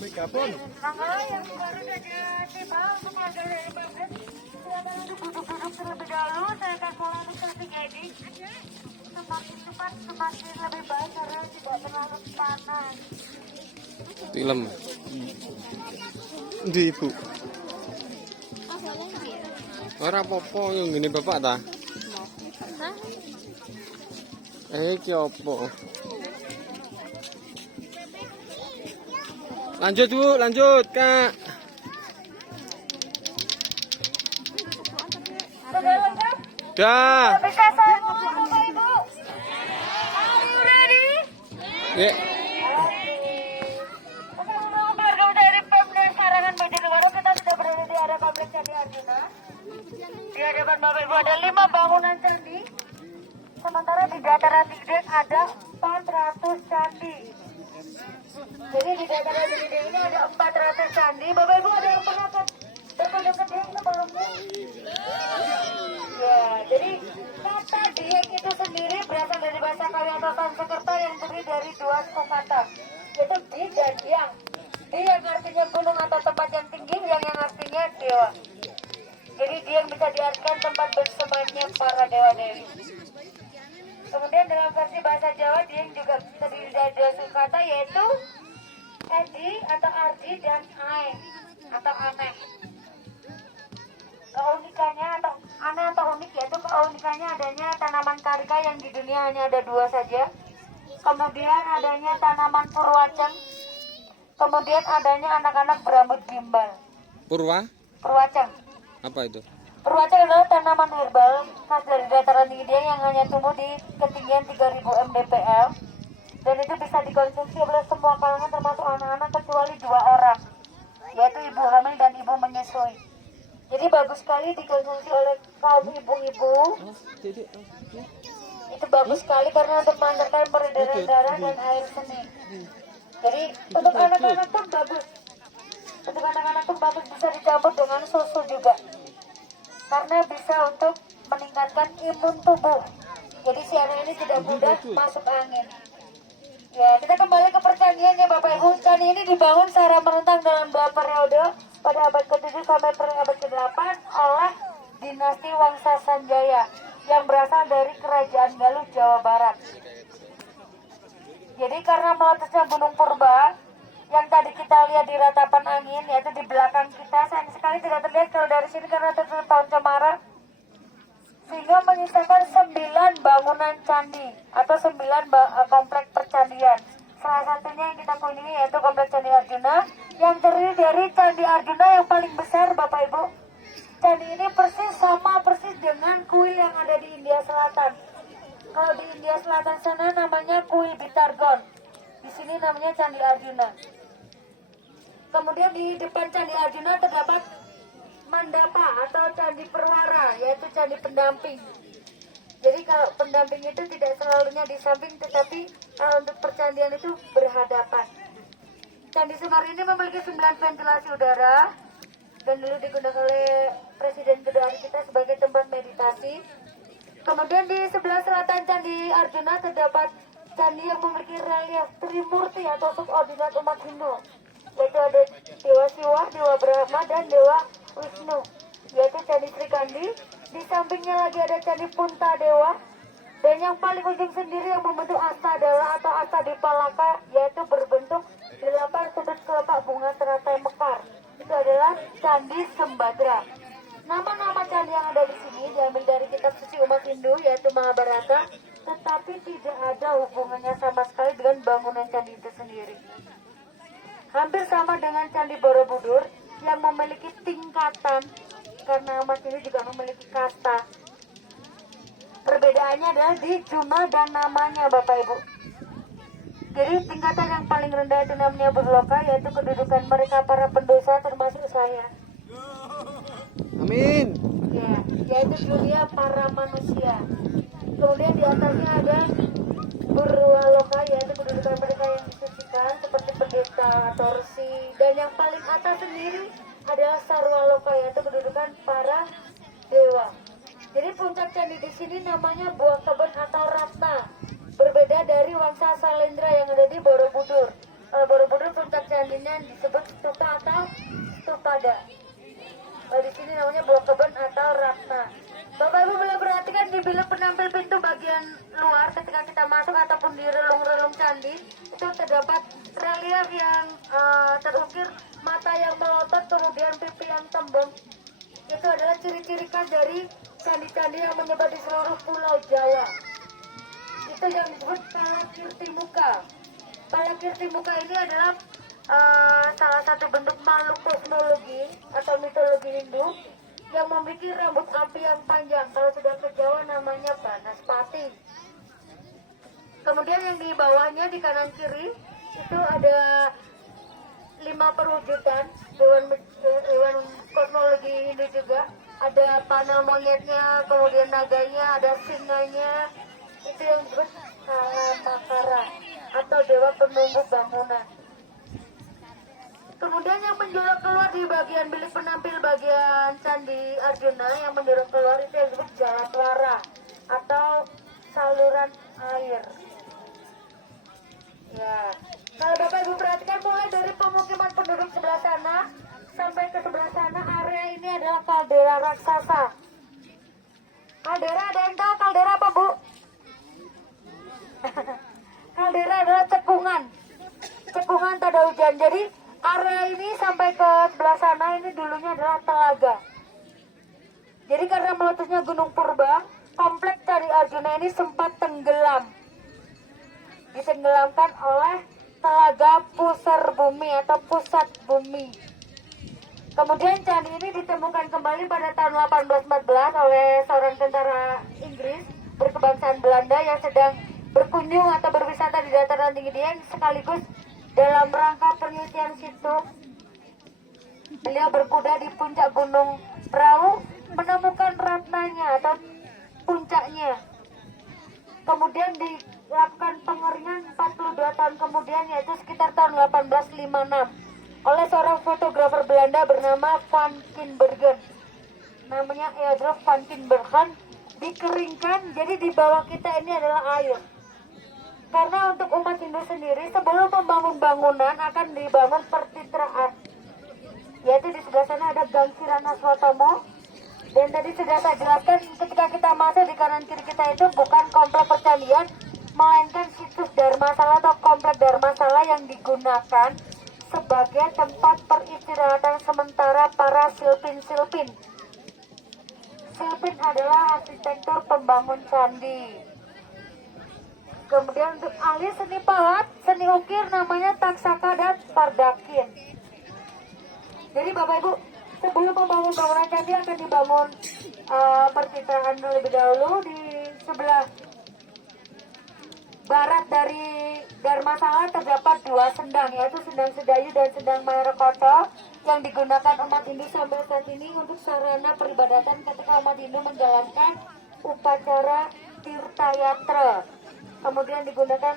Megapun. Yang baru saja tiba untuk warga dari Bangkok, silakan untuk duduk-duduk terlebih dahulu. Saya akan mulai instruksi jadi semakin cepat semakin lebih baik karena tidak terlalu panas. Film. Di ibu. Ora apa-apa yang ngene bapak ta? Iki opo? Lanjut Bu, lanjut Kak. Sudah lengkap? Dah. Bisa saya ngomong Bapak Ibu? Are you ready? Ya. Untuk warga dari Pemda Sarangan Bojonegoro, kita sudah berada di area Kompleks Candi Arjuna. Di hadapan Bapak Ibu ada 5 bangunan candi. Sementara di dataran tinggi ada 400 candi. Jadi di dataran tinggi ini ada 400 candi. Bapak Ibu ada yang pernah berkunjung ke Dieng sebelumnya? Ya, jadi kata Dieng itu sendiri berasal dari bahasa Kawi atau Sanskerta yang terdiri dari 2 kata, yaitu Di dan Yang. Di yang artinya gunung atau tempat yang tinggi, yang artinya dewa. Jadi Dieng bisa diartikan tempat bersemayamnya para dewa-dewi. Kemudian dalam versi bahasa Jawa, Dieng juga terdiri dari 2 kata, yaitu Edi atau Ardi dan Ae atau aneh. Keunikannya atau aneh atau unik yaitu keunikannya adanya tanaman karika yang di dunia hanya ada 2 saja. Kemudian adanya tanaman purwacang. Kemudian adanya anak-anak berambut gimbal. Purwacang. Apa itu? Purwacang adalah tanaman herbal khas dari dataran tinggi Dieng yang hanya tumbuh di ketinggian 3000 mdpl. Dan itu bisa dikonsumsi oleh semua kalangan termasuk anak-anak kecuali 2 orang, yaitu ibu hamil dan ibu menyusui. Jadi bagus sekali dikonsumsi oleh kaum ibu-ibu. Itu bagus sekali karena untuk melancarkan peredaran darah dan air seni. Jadi untuk anak-anak pun bagus. Untuk anak-anak pun bagus, bisa dicampur dengan susu juga. Karena bisa untuk meningkatkan imun tubuh. Jadi si anak ini tidak mudah masuk angin. Ya, kita kembali ke percandingan ya Bapak Ibu. Candi ini dibangun secara merentang dalam 2 periode pada abad ke-7 sampai abad ke-8 oleh dinasti Wangsa Sanjaya yang berasal dari Kerajaan Galuh, Jawa Barat. Jadi karena meletusnya Gunung Purba yang tadi kita lihat di ratapan angin, yaitu di belakang kita, sayang sekali tidak terlihat kalau dari sini karena tertutup pohon cemara, sehingga menyisakan 9 bangunan candi atau 9 komplek percandian. Salah satunya yang kita kunjungi yaitu Kompleks Candi Arjuna yang terdiri dari Candi Arjuna yang paling besar Bapak Ibu. Candi ini sama persis dengan kuil yang ada di India Selatan. Kalau di India Selatan sana namanya kuil Bitargon. Di sini namanya Candi Arjuna. Kemudian di depan Candi Arjuna terdapat Mandapa atau Candi Perwara, yaitu candi pendamping. Jadi kalau pendamping itu tidak selalunya di samping, tetapi untuk percandian itu berhadapan. Candi Semar ini memiliki 9 ventilasi udara dan dulu digunakan oleh Presiden kedua kita sebagai tempat meditasi. Kemudian di sebelah selatan Candi Arjuna terdapat candi yang memiliki relief Trimurti atau subordinat umat Hindu, yaitu ada Dewa Siwa, Dewa Brahma, dan Dewa Wisnu, yaitu Candi Sri Kandi. Di sampingnya lagi ada Candi Punta Dewa, dan yang paling ujung sendiri yang membentuk Astadala atau Astadipalaka, yaitu berbentuk 8 sudut kelopak bunga teratai mekar. Itu adalah Candi Sembadra. Nama-nama candi yang ada di sini diambil dari kitab suci umat Hindu, yaitu Mahabharata, tetapi tidak ada hubungannya sama sekali dengan bangunan candi itu sendiri. Hampir sama dengan Candi Borobudur yang memiliki tingkatan, karena umat ini juga memiliki kasta. Perbedaannya adalah di jumlah dan namanya Bapak Ibu. Jadi tingkatan yang paling rendah itu namanya Burloka, yaitu kedudukan mereka para pendosa termasuk saya. Amin. yaitu dunia para manusia. Kemudian di atasnya ada Burwaloka, yaitu kedudukan mereka yang disucikan seperti pendeta, torsi, dan yang paling atas sendiri adalah Sarwaloka, yaitu kedudukan para dewa. Jadi puncak candi di sini namanya Buah Keben atau Ratna, berbeda dari Wangsa Salendra yang ada di Borobudur. Borobudur puncak candinya disebut stupa atau stupada. Di sini namanya Buah Keben atau Ratna. Bapak Ibu boleh perhatikan di bilik penampil pintu bagian luar ketika kita masuk ataupun di relung-relung candi itu terdapat relief yang terukir mata yang melotot, kemudian pipi yang tembem. Itu adalah ciri-ciri khas dari candi-candi yang menyebar di seluruh pulau Jawa. Itu yang disebut Palakirtimuka. Palakirtimuka ini adalah salah satu bentuk makhluk kosmologi atau mitologi Hindu yang memiliki rambut api yang panjang. Kalau sudah ke Jawa namanya Banaspati. Kemudian yang di bawahnya di kanan kiri itu ada 5 perwujudan hewan kosmologi Hindu juga. Ada panah monyetnya, kemudian naganya, ada singanya. Itu yang disebut Kalamakara atau dewa penunggu bangunan. Kemudian yang menjorok keluar di bagian bilik penampil bagian Candi Arjuna, yang menjorok keluar itu yang disebut Jalatwara atau saluran air. Ya, kalau Bapak Ibu perhatikan mulai dari pemukiman penduduk sebelah sana sampai ke sebelah sana, area ini adalah kaldera raksasa. Kaldera, ada yang tahu kaldera apa, Bu? Kaldera adalah cekungan. Cekungan tada hujan. Jadi area ini sampai ke sebelah sana ini dulunya adalah telaga. Jadi karena meletusnya Gunung Purba, kompleks Candi Arjuna ini sempat tenggelam. Ditenggelamkan oleh telaga pusar bumi atau pusat bumi. Kemudian candi ini ditemukan kembali pada tahun 1814 oleh seorang tentara Inggris berkebangsaan Belanda yang sedang berkunjung atau berwisata di dataran tinggi Dieng, sekaligus dalam rangka penelitian situ. Beliau berkuda di puncak Gunung Prau, menemukan ratnanya atau puncaknya. Kemudian dilakukan pengeringan 42 tahun kemudian, yaitu sekitar tahun 1856 oleh seorang fotografer Belanda bernama Van Kinbergen. Namanya Adolf Van Kinbergen. Dikeringkan, jadi di bawah kita ini adalah air. Karena untuk umat Hindu sendiri, sebelum membangun bangunan akan dibangun percitraan, yaitu di sebelah sana ada Gang Kirana Swatomo. Dan tadi sudah saya jelaskan, ketika kita masuk di kanan kiri kita itu bukan komplek percandian, melainkan situs Dharmasala atau komplek Dharmasala yang digunakan sebagai tempat peristirahatan sementara para silpin-silpin. Silpin adalah arsitektur pembangun candi. Kemudian untuk ahli seni pahat, seni ukir namanya Taksaka dan Pardakin. Jadi Bapak Ibu, sebelum membangun bangunan candi akan dibangun percitraan lebih dahulu. Di sebelah barat dari Dharmasala terdapat 2 sendang, yaitu Sendang Sedayu dan Sendang Mayarakoto, yang digunakan umat Hindu sampai saat ini untuk sarana peribadatan ketika umat Hindu menjalankan upacara Tirtayatra. Kemudian digunakan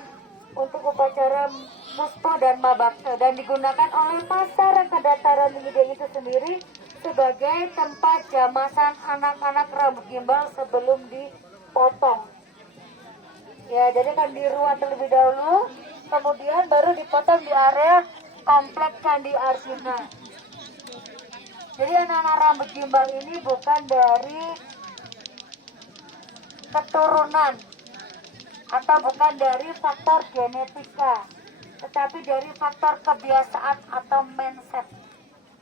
untuk upacara Muspa dan Mabaksa, dan digunakan oleh masyarakat dataran tinggi Dieng itu sendiri sebagai tempat jamasan anak-anak rambut gimbal sebelum dipotong. Ya, jadi akan diruat terlebih dahulu, kemudian baru dipotong di area komplek Candi Arjuna. Jadi anak-anak rambut gimbal ini bukan dari keturunan atau bukan dari faktor genetika, tetapi dari faktor kebiasaan atau mindset.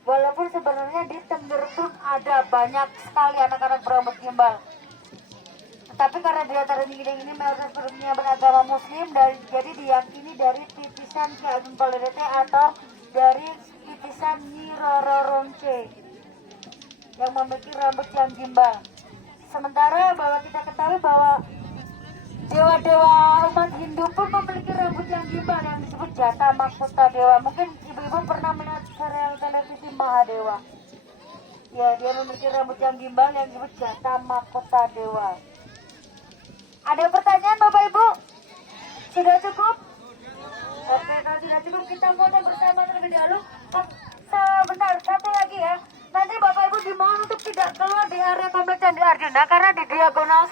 Walaupun sebenarnya di Tengger pun ada banyak sekali anak-anak berambut gimbal, tetapi karena di dataran tinggi Dieng ini mayoritas penduduknya beragama Muslim, jadi diyakini dari titisan Ki Ageng Polerete atau dari titisan Nyi Roro Ronce yang memiliki rambut yang gimbal. Sementara bahwa kita ketahui bahwa dewa-dewa umat Hindu pun memiliki rambut yang gimbal yang disebut Jata Maksuta Dewa. Mungkin ibu-ibu pernah melihat serial televisi Mahadewa. Ya, dia memiliki rambut yang gimbal yang disebut Jata Mahkota Dewa. Ada pertanyaan Bapak Ibu? Sudah cukup? Oke, kalau tidak cukup kita foto bersama terlebih dahulu. Sebentar, satu lagi ya. Nanti Bapak Ibu dimohon untuk tidak keluar di area komplek Candi Arjuna karena di diagonal